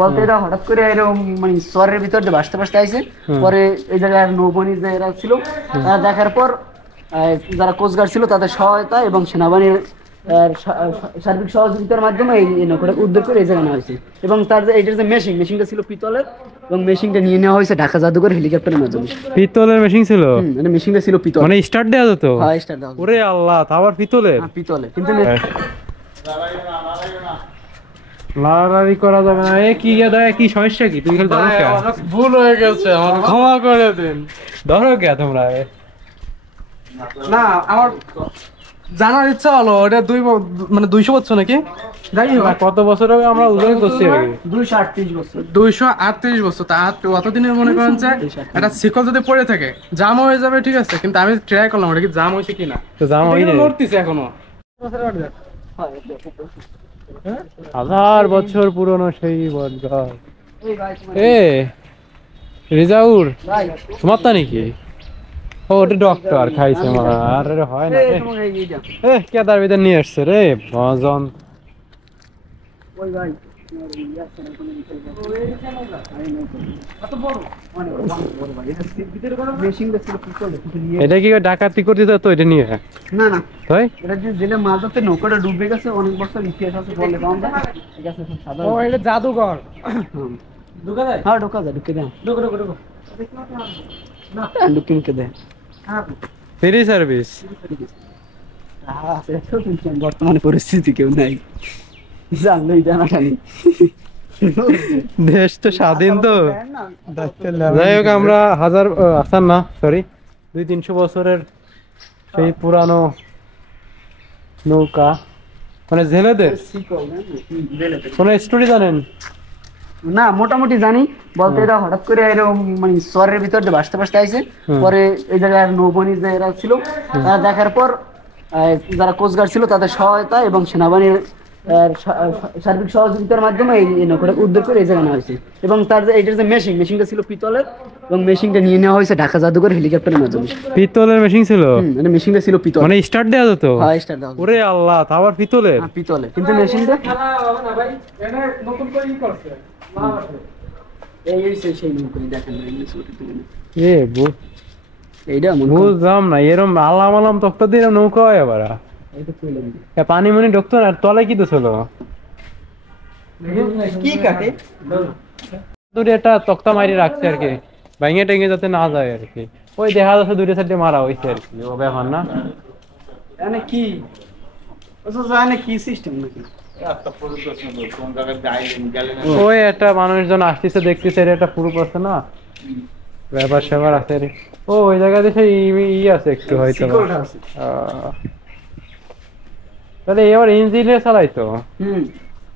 বলতে এরা হঠাৎ করে এরকম মানে চরের ভিতর দিয়ে ভাসতে ভাসতে আইছে। পরে এই জায়গায় নৌবাহিনী যে এরা ছিল তারা দেখার পর যারা কোস্টগার্ড ছিল তাদের সহায়তা এবং সেনাবাহিনীর সার্বিক সহযোগিতার মাধ্যমে এই নৌকাটা উদ্ধার করে এই জায়গায় নেওয়া হয়েছে। এবং তার যে এইটার যে মেশিনটা ছিল পিতলের, এবং মেশিনটা নিয়ে নেওয়া হয়েছে ঢাকা জাদুঘর হেলিকপ্টারের মাধ্যমে। পিতলের মেশিন ছিল? মানে মেশিনটা ছিল পিতল, মানে স্টার্ট দেওয়া যেত? হ্যাঁ স্টার্ট দেওয়া। ওরে আল্লাহ, আবার পিতলের? হ্যাঁ পিতলের, কিন্তু লাড়াড়ি করা যাবে না। এ কি দাদা, কি সমস্যা কি? তুমি খালি ধরো কে? ভুল হয়ে গেছে, আমার ক্ষমা করে দিন। ধরো কে তোমরা? না, আমার জানার ইচ্ছা হলো এটা মানে 200 বছর নাকি? যাই হোক, কত বছর হবে আমরা উল্লেখ করছি? 238 বছর। 238 বছর। তা অতদিনের মনে করেন যে একটা শিকল যদি পড়ে থাকে জাম হয়ে যাবে, ঠিক আছে, কিন্তু আমি ট্রাই করলাম ওটা কি জাম হয়েছে কিনা। তো জাম হয়নি, নড়তেছে এখনো। 1000 বছর পুরনো সেই বটগাছ। এ রিজাউর তোমার তা নাকি? ও ওটা ডক্টর খাইছে মা। আর হয় না এ কেদার ভিতর নিয়ে আসছে রে ভজন। ওই ভাই এটা কি ডাকাতি করতে তো এটা নিয়ে? না না, তাই এটা যে জেলে মাছ ধরতে নৌকাটা ডুবে গেছে, অনেক বছর ইতিহাস আছে বলে পাওয়া যায়। ঠিক আছে, ও এটা জাদুঘর। ঢুকা যায়? হ্যাঁ ঢুকা যায়, ঢুকে দেন। ঢুকো ঢুকো ঢুকো না, ঢুকে দেন। Free service. বর্তমানে পরিস্থিতি কেউ নাই, জানলেই জানাটানি। দেশ তো স্বাধীন তো। যাই হোক, আমরা হাসান না, সরি 200-300 বছরের সেই পুরানো নৌকা, মানে জেলেদের কোন স্টোরি জানেন? না মোটামুটি জানি। বলতে এরা হঠাৎ করে এরকম মানে চরের ভিতর দিয়ে ভাসতে ভাসতে আইছে। পরে এই জায়গায় নৌবাহিনী যে এরা ছিল তারা দেখার পর যারা কোস্টগার্ড ছিল তাদের সহায়তা এবং সেনাবাহিনীর সার্বিক সহযোগিতার মাধ্যমে এই নৌকাটা উদ্ধার করে এই জায়গায় নেওয়া হয়েছে। এবং তার যে এইটার যে মেশিনটা ছিল পিতলের, এবং মেশিনটা নিয়ে নেওয়া হয়েছে ঢাকা জাদুঘর হেলিকপ্টারের মাধ্যমে। পিতলের মেশিন ছিল? মানে মেশিনটা ছিল পিতল, মানে স্টার্ট দেওয়া যেত? হ্যাঁ স্টার্ট দেওয়া। ওরে আল্লাহ, আবার পিতলের? হ্যাঁ পিতলের, কিন্তু মেশিনটা নতুন করে ই করছে। সেই নৌকাই দেখেন এইটা বুঝলাম না। এরম আলাম আলাম তক্তা দিয়ে নৌকা হয় আবার? পানি মনি ঢুকতো না? তলে কি তো ছিল? কি কাটে দূরে একটা তক্তা মারি রাখছে আর কি, ভেঙে টেঙে যাতে না যায় আর কি। ওই দেখা যাচ্ছে দুটো সাইডে মারা হয়েছে আর কি। ও ব্যাপার না কি জানে কি সিস্টেম নাকি? ওই একটা মানুষজন আসতেছে দেখতেছে, এটা একটা পুরো আছে না, ব্যাপার স্যাপার আছে। ও ওই জায়গাতে সেই ই আছে একটু হয়তো। তাহলে এবার ইঞ্জিনে চালাইতো,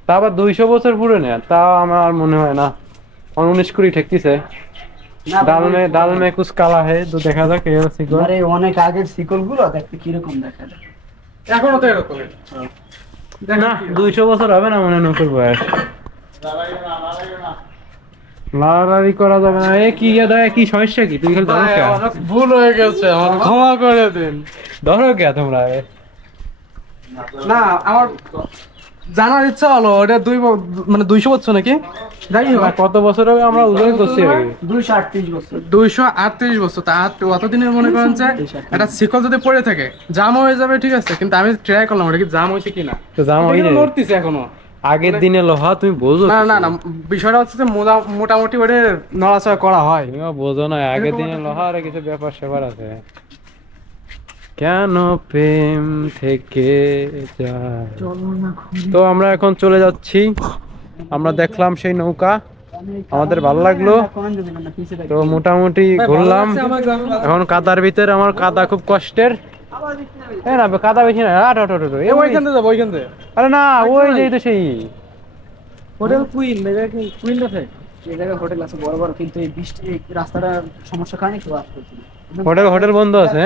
তা আবার 200 বছর পুরনো। তা আমার মনে হয় না, 19-20 ঠেকতেছে। ডাল মে কুছ কালা হে তো দেখা যাক। আরে অনেক আগের শিকল গুলো দেখতে কিরকম দেখা যায়, এখনো তো এরকম না। 200 বছর হবে না মনে হয় নৌকোর বয়স। লাড়াড়ি করা যাবে না। এ কি দাদা, কি সমস্যা কি? তুমি খালি ধরো কে? ভুল হয়ে গেছে, আমার ক্ষমা করে দিন। ধরো কে তোমরা? না, আমার জানার ইচ্ছা হলো এটা মানে 200 বছর নাকি? যাই হোক, কত বছর হবে আমরা উল্লেখ করছি? 238 বছর। 238 বছর। তা অতদিনের মনে করেন যে একটা শিকল যদি পড়ে থাকে জাম হয়ে যাবে, ঠিক আছে, কিন্তু আমি ট্রাই করলাম ওটা কি জাম হয়েছে কিনা। তো জাম হয়নি, নড়তেছে এখনো। আগের দিনে লোহা, তুমি বোঝো না না না, বিষয়টা হচ্ছে যে মোটামুটি ওটা নড়াচড়া করা হয়। তুমি বোঝো না, আগের দিনে লোহা আর কিছু ব্যাপার স্যাপার আছে। কেন প্রেম থেকে যায়। তো আমরা এখন চলে যাচ্ছি। আমরা দেখলাম সেই নৌকা, আমাদের ভালো লাগলো। তো মোটামুটি ঘুরলাম। এখন কাদার ভিতরে, আমার কাদা খুব কষ্টের। না কাদা বেশি না, ওইখান থেকে যাবো, ওইখান থেকে। আরে না, ওই যে তো সেই হোটেল কুইন, কুইন আছে এই জায়গায় হোটেল আছে বড় বড়, কিন্তু এই বৃষ্টি রাস্তাটার সমস্যার কারণে কেউ আসতেছে না। হোটেল বন্ধ আছে,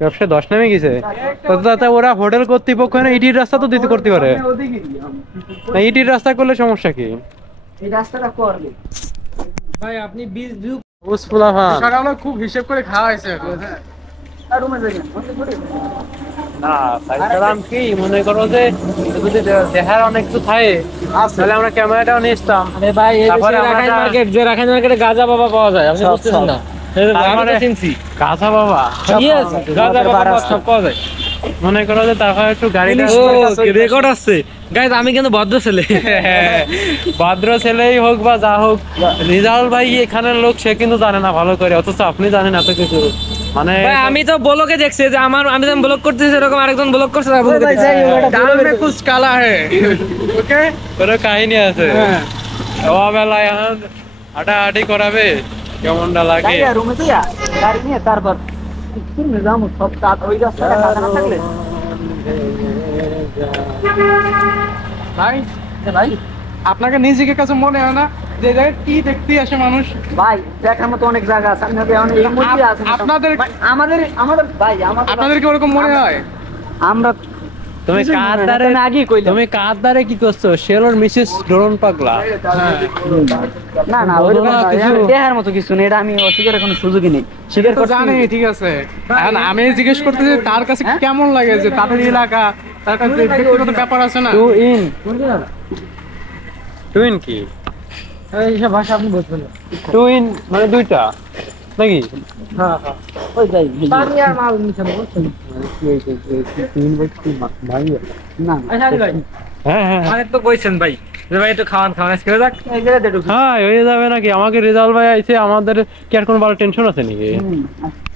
ব্যবসা 10 নামে গেছে। ওরা হোটেল কর্তৃপক্ষ ইটির রাস্তা তো দিতে করতে পারে না। ইটির রাস্তা করলে সমস্যা কি? এই রাস্তাটা করলে ভাই আপনি 20 ভিউ বুঝফুলাফা সকালে খুব হিসেব করে খাওয়া হয়েছে। আর রুমে যাবেন না চাইছিলাম কি মনে করো যে যদি দেখার অনেক কিছু থাকে তাহলে আমরা ক্যামেরাটাও নিয়ে আসতাম। আরে ভাই এই তারপরে আমরা রাখাইন যা- মার্কেট, যে রাখাইন মার্কেটে গাঁজা বাবা পাওয়া যায়, আপনি সব, বুঝতেছেন সব। না? এই যে আমি তারপরে তো চিনছি। কাঁচা বাবা Yes, গাঁজা বাবা রাস্তা। সব পাওয়া যায়। মনে করো যে তারপর একটু গাড়িটা ও রেকর্ড আছে গাইস, আমি কিন্তু ভদ্র ছেলে। ভদ্র ছেলেই হোক বা যা হোক, রিজাল ভাই এখানের লোক সে কিন্তু জানে না ভালো করে, অথচ আপনি জানেন এত কিছু। মানে ভাই আমি তো ব্লগে দেখছি যে আমি যখন ব্লগ করতেছি এরকম আরেকজন ব্লগ করছে, তার ব্লগে ভাই, দেখছি। যাই হোক, এটা दाल में कुछ काला है ओके ওর কাহিনী আছে। ও বেলা এখন হাঁটাহাঁটি করাবে কেমনটা লাগে। রুমে যাইয়া গাড়ি নিয়ে তারপর তুমি যাবো সব কাজ ওই রাস্তাটা কাটা না থাকলে ভাই এ ভাই আপনাকে নিজেকে কাছে মনে হয় না যে জায়গায় কি দেখতে আসে মানুষ? ভাই দেখার মতো অনেক জায়গা আছে আপনাদের এখন এই মধ্যে আছে আপনাদের- ভাই, আমাদের আমাদের ভাই আমাদের আপনাদেরকে ওরকম মনে হয়? আমরা তুমি কিছুই কার মনে হয় না, দ্বারে তুমি আগেই কইলে তুমি কার দ্বারে কি করছো? শেলোর মিসেস ড্রোন পাগলা। না না বলো ওইরকম না না, কিছু। দেখার মতো কিছু নেই, এটা আমি অস্বীকারের কোনো সুযোগই নেই স্বীকার তো করছি জানি ঠিক আছে, এখন আমি জিজ্ঞেস করতেছি তার কাছে হ্যাঁ? কেমন লাগে যে তাদের এলাকা, তার কাছে ব্যক্তিগত ব্যাপার আছে না? টুইন কি? এইসব ভাষা আপনি বুঝবেন না। টুইন মানে দুইটা নাকি? হ্যাঁ হ্যাঁ, ওই যাই পানি আর মাল মিশানো, বুঝছেন? না আচ্ছা আলী ভাই, হ্যাঁ হ্যাঁ অনেক তো কইছেন ভাই যে ভাই একটু খাওয়ান আজকে হয়ে যাক। এই জায়গাতে ঢুকি হ্যাঁ হয়ে যাবে নাকি? আমাকে রেজাল্ট ভাই আইছে, আমাদের কি আর কোনো ভালো টেনশন আছে নাকি? হুম, আচ্ছা।